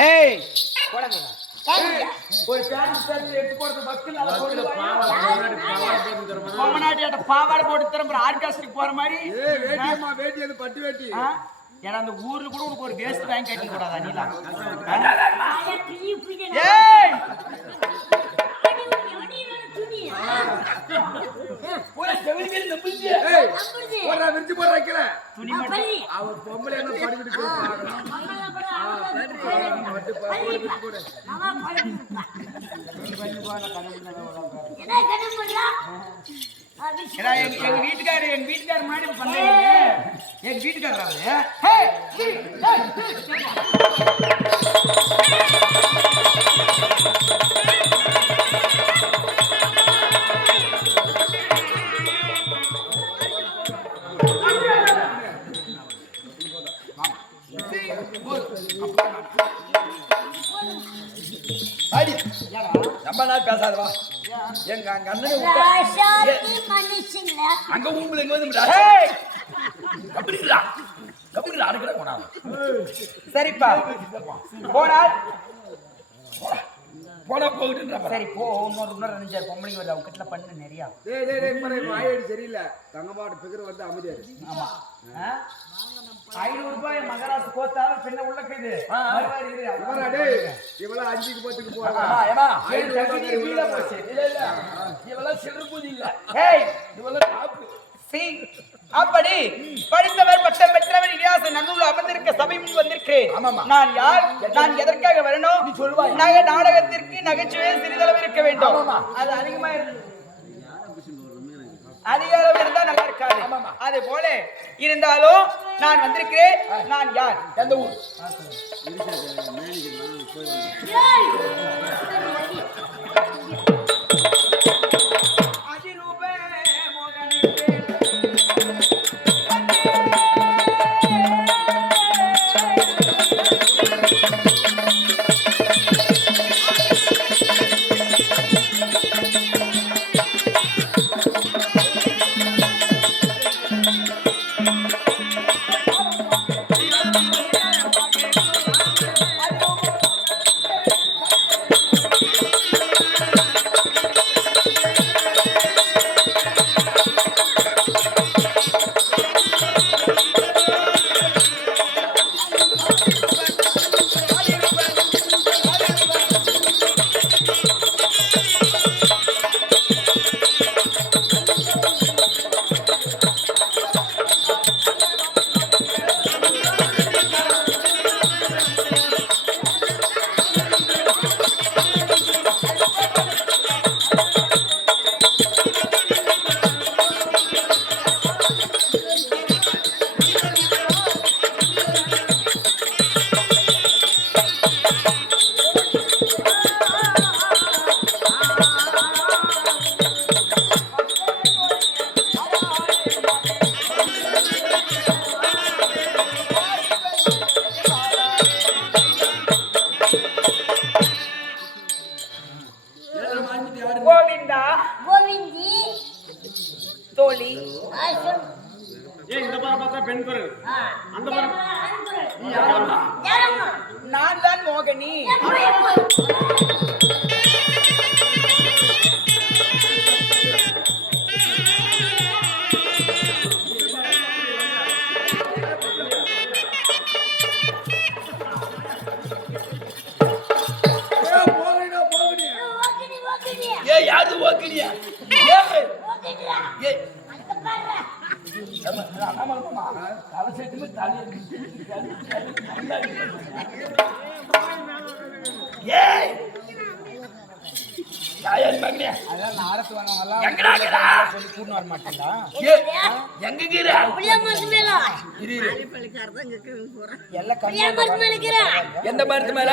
ஹே போடுங்க ஒரு pant shirt எடுத்து போறது பக்கத்துல அத போடு மாமனாட்டிட்ட பாவாடை போட்டு திரும்ப ஆர்கெஸ்ட்ராக்கு போற மாதிரி ஏய் வேட்டியம்மா வேட்டி அது பட்டு வேட்டி ஏன்னா அந்த ஊர்ல கூட உனக்கு ஒரு வேஸ்ட் வாங்கி கட்டி கூடாதா நீலா ஏய் போய் செவிலில நம்பிச்சு ஏய் போறா விரிச்சு போற வைக்கல துணி மட்டும் அவ பொம்பளை என்ன படிக்கிட்டு போறாங்க எங்க வீட்டுக்காரர் முன்னாடி பண்றீங்க எங்க வீட்டுக்காரர் அவரு ரொம்ப நாள் பேசாதவா எங்க அங்க அண்ணன் அங்க ஊம்புல எங்க வந்து கபடிடா அடுக்கற போனா சரிப்பா போடா போனா போகுதுன்றா சரி போ இன்னொரு நினைச்சாரு பொம்பளைங்க வருது அவங்க கிட்ட பண்ணு நிறைய டேய் பாரு வாயடி சரியில்லை தங்கமாடு பிகர் வந்து அமைதியாரு ஆமா 500 ரூபாய் மகராசு கோத்தாலும் பின்ன உள்ள கைது இவள 5க்கு 10க்கு போறா இவள சிறுபூதி இல்ல ஏய் இவள டாப் சி அப்படி படித்தவர் பட்டம் பெற்றவர் இதிகாச நன்னூல் அமர்ந்திருக்க சபை முன் வந்திருக்கிறேன் நான் யார் நான் எதற்காக வரணும் நீ சொல்வாய் நாடகத்திற்கு நகைச்சுவை சிறிதளவு இருக்க வேண்டும் அது அதிகமா அதிகாரம் இருந்தா நல்லா இருக்காது அது போல இருந்தாலும் நான் வந்திருக்கிறேன் நான் யார் எந்த ஊர் தோழி இந்த பாரு பார்த்தா பெண் குரல் அந்த பாரு நான் தான் மோகினி யாரு ஓக்கினியா எந்த மரத்து மேல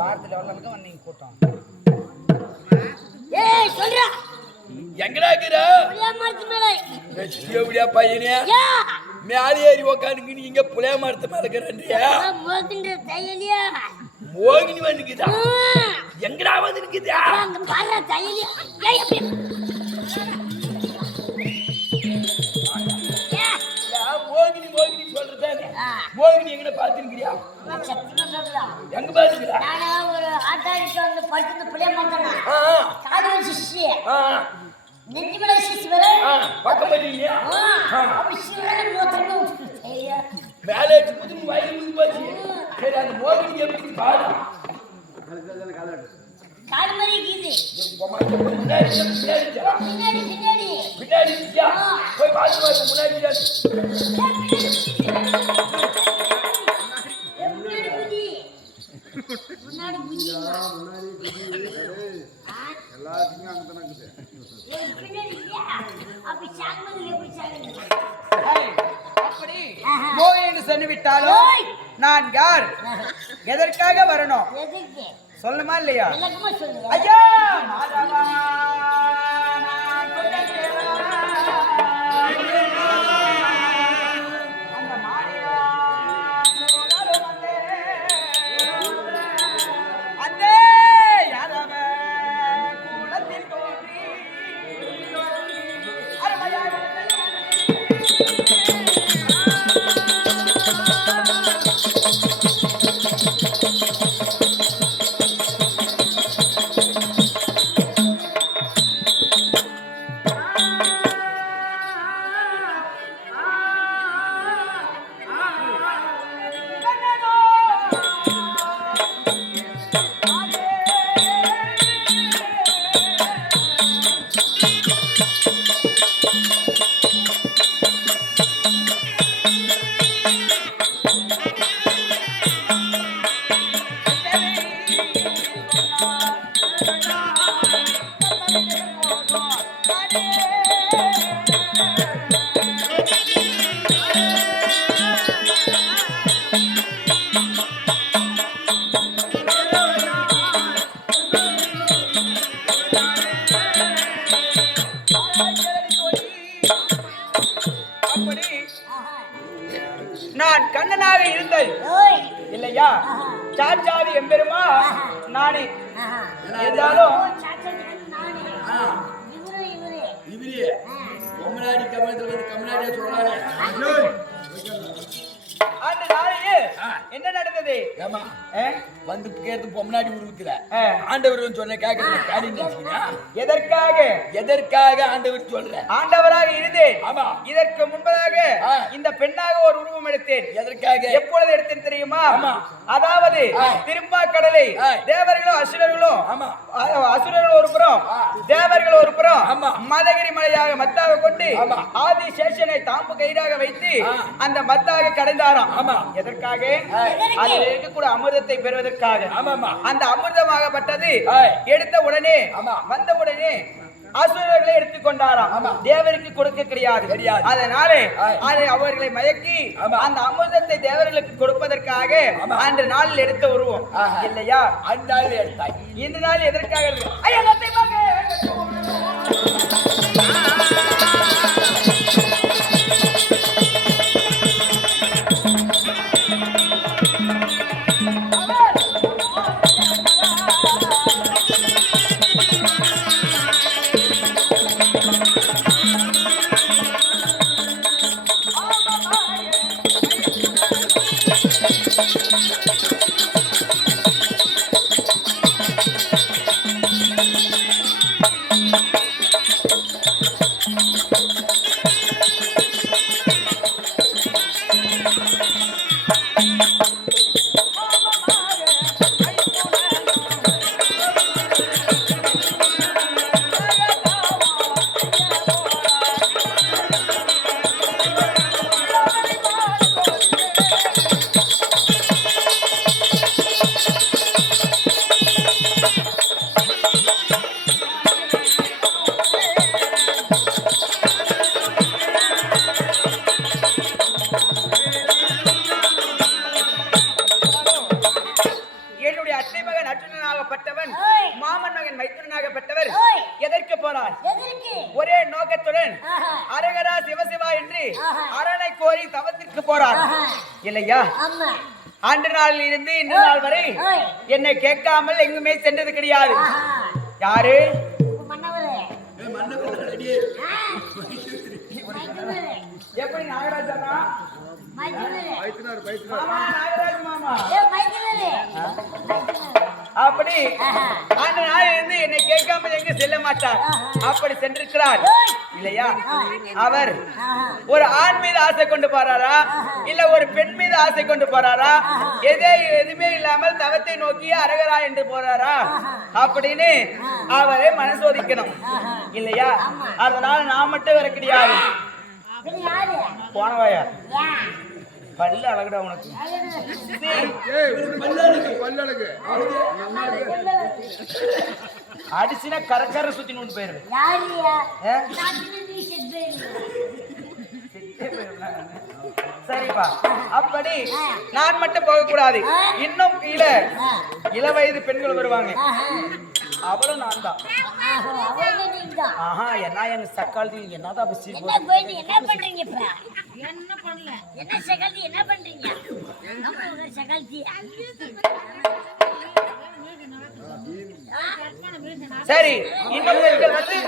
வாரத்துல வரலாம் வந்தீங்க கூட்டம் எங்கடா இருக்கிற பையனே மேலே ஏறி உக்காந்துக்கு நீங்க புளிய மரத்து மேல இருக்கிறன்றியா மோகினி வந்துக்குதா எங்கடா வந்து நிக்குதா மோகினி மோகினி சொல்றதானே மோகினி எங்கட பாத்துக்கிறியா நான் சத்தியமா சொல்றேன். எங்க பாத்துக்கிற நானே ஒரு ஆட்டாடிக்கு வந்து படுத்து புளிய மாட்டேனா காது வச்சு சிசி நெஞ்சு மேல சிசி வர பக்கம் பண்ணியா அப்படி சிவன மூத்தன்னு சரியா மேலே குதிரை வயிறு முடி போச்சு சரி அந்த மோகினி எப்படி பாரு கால் மாதிரி கீது பின்னாடி பின்னாடி பின்னாடி பின்னாடி போய் பாத்து முன்னாடி முன்னாடி புடி எல்லாத்துக்குமே அங்கே தான் இருக்குது. பின்னாடி அப்படி சாகும்போது எப்படி சாகுங்க அப்படி மோகினி என்று சொல்லிவிட்டாலும் நான் யார் எதற்காக வரணும் எதுக்கு சொல்லுமா இல்லையா எல்லாருக்குமா சொல்லுங்க ஐயா மாதவா நான் கொண்டேனா அந்த மாரியா போனாலும் அந்தே யாதவ கூடத்தில் தோன்றி அருமையாக அப்படி நான் கண்ணனாக இருந்தேன் ஓய் இல்லையா சாச்சாதி எம்பெருமா நானே இருந்தாலும் நானே இவரு இவரே கமலாடி கமலத்துல வந்து கமலாடியா சொல்றாரு அந்த நாளையே என்ன நடந்தது ஏமா ஆ? வந்து கேட்டு பொம்னாடி உருவுக்குற ஆ. ஆண்டவர் சொன்ன கேட்கறேன் காரியம் எதற்காக எதற்காக ஆண்டவர் சொல்ற ஆண்டவராக இருந்தேன் ஆமா இதற்கு முன்பதாக ஆ. இந்த பெண்ணாக ஒரு உருவம் எடுத்தேன் எதற்காக எப்பொழுது எடுத்தேன் தெரியுமா ஆமா. அதாவது ஆ. திருப்பாக்கடலை ஆ. தேவர்களும் அசுரர்களும் ஆமா. அசுரர்கள் ஒரு புறம் ஆ. தேவர்கள் ஒரு புறம் ஆமா. மதகிரி மலையாக மத்தாக கொண்டு ஆமா. ஆதி சேஷனை தாம்பு கயிறாக வைத்து ஆ. அந்த மத்தாக கடைந்தாராம் ஆமா. எதற்காக ஆ. அதில் இருக்கக்கூடிய அமிர்தத்தை பெறுவதற்காக ஆமாமா அந்த அமிர்தமாகப்பட்டது ஆ. எடுத்த உடனே ஆமா. வந்த உடனே அசுரர்களை எடுத்துக்கொண்டாராம் ஆமா. தேவருக்கு கொடுக்க கிடையாது கிடையாது. அதனாலே ஆ. அதை அவர்களை மயக்கி ஆமா. அந்த அமிர்தத்தை தேவர்களுக்கு கொடுப்பதற்காக ஆமா. அன்று நாளில் எடுத்த உருவம் ஆஹா. இல்லையா அந்த நாள் எடுத்தாய் இந்த நாள் எதற்காக இருக்கு? ஐயா, லத்தை வாங்க. என்னுடைய அத்தை மகன் அர்ஜுனனாகப்பட்டவன் ஓய். மாமன் மகன் மைத்துனனாகப்பட்டவர் ஓய். எதற்கு போறார் எதற்கு ஒரே நோக்கத்துடன் ஆஹா. அரகரா சிவசிவா என்று ஆஹா. அரணை கோரி தவத்திற்கு போறார் ஆஹா. இல்லையா ஆமா அன்று நாளில் இருந்து இன்று நாள் வரை ஓய். என்னை கேட்காமல் எங்குமே சென்றது கிடையாது ஆஹா. யாரு உங்க மன்னவரே மைக்கேலரே. எப்படி நாகராஜனா மைத்திலரே. பைத்தினார் மாமா நாகராஜ் மாமா ஏய் மைத்திலரே. அப்படி ஆஹா. அந்த நாள் இருந்து என்னை கேட்காம எங்க செல்ல மாட்டார். அப்படி சென்றிருக்கிறார் இல்லையா? அவர் ஆஹா. ஒரு ஆண் மீது ஆசை கொண்டு போறாரா இல்ல ஒரு பெண் மீது ஆசை கொண்டு போறாரா எதுவுமே இல்லாமல் தவத்தை நோக்கி அரகரா என்று போறாரா அப்படின்னு அவரை மனசோதிக்கணும் இல்லையா? அதனால நான் மட்டும் வர கிடையாது. இது யாரு? போனவாயா ஏன்? பல்லு அழகுடா உனக்கு. ஏய் பல்லழகு பல்லழகு அடிச்சுனா கரக்கர சுத்தி நோண்டு போயிருவேன். யாரியா? ஏ? நாட்டில நீ செத்து. சரிப்பா, அப்படி நான் மட்டும் போக கூடாது. இன்னும் கீழே இளவயது பெண்கள் வருவாங்க. அவளும் நான் தான். ஆஹா, அவனே நீதான். ஆஹா, என்ன எங்க சக்காலத்தில் என்னதான் பேசி என்ன கோயினி என்ன பண்றீங்க இப்ப? என்ன பண்ணல? என்ன சகல்தி என்ன பண்றீங்க? நம்ம ஒரு சகல்தி. சரி, இன்னும் பெண்கள் வந்து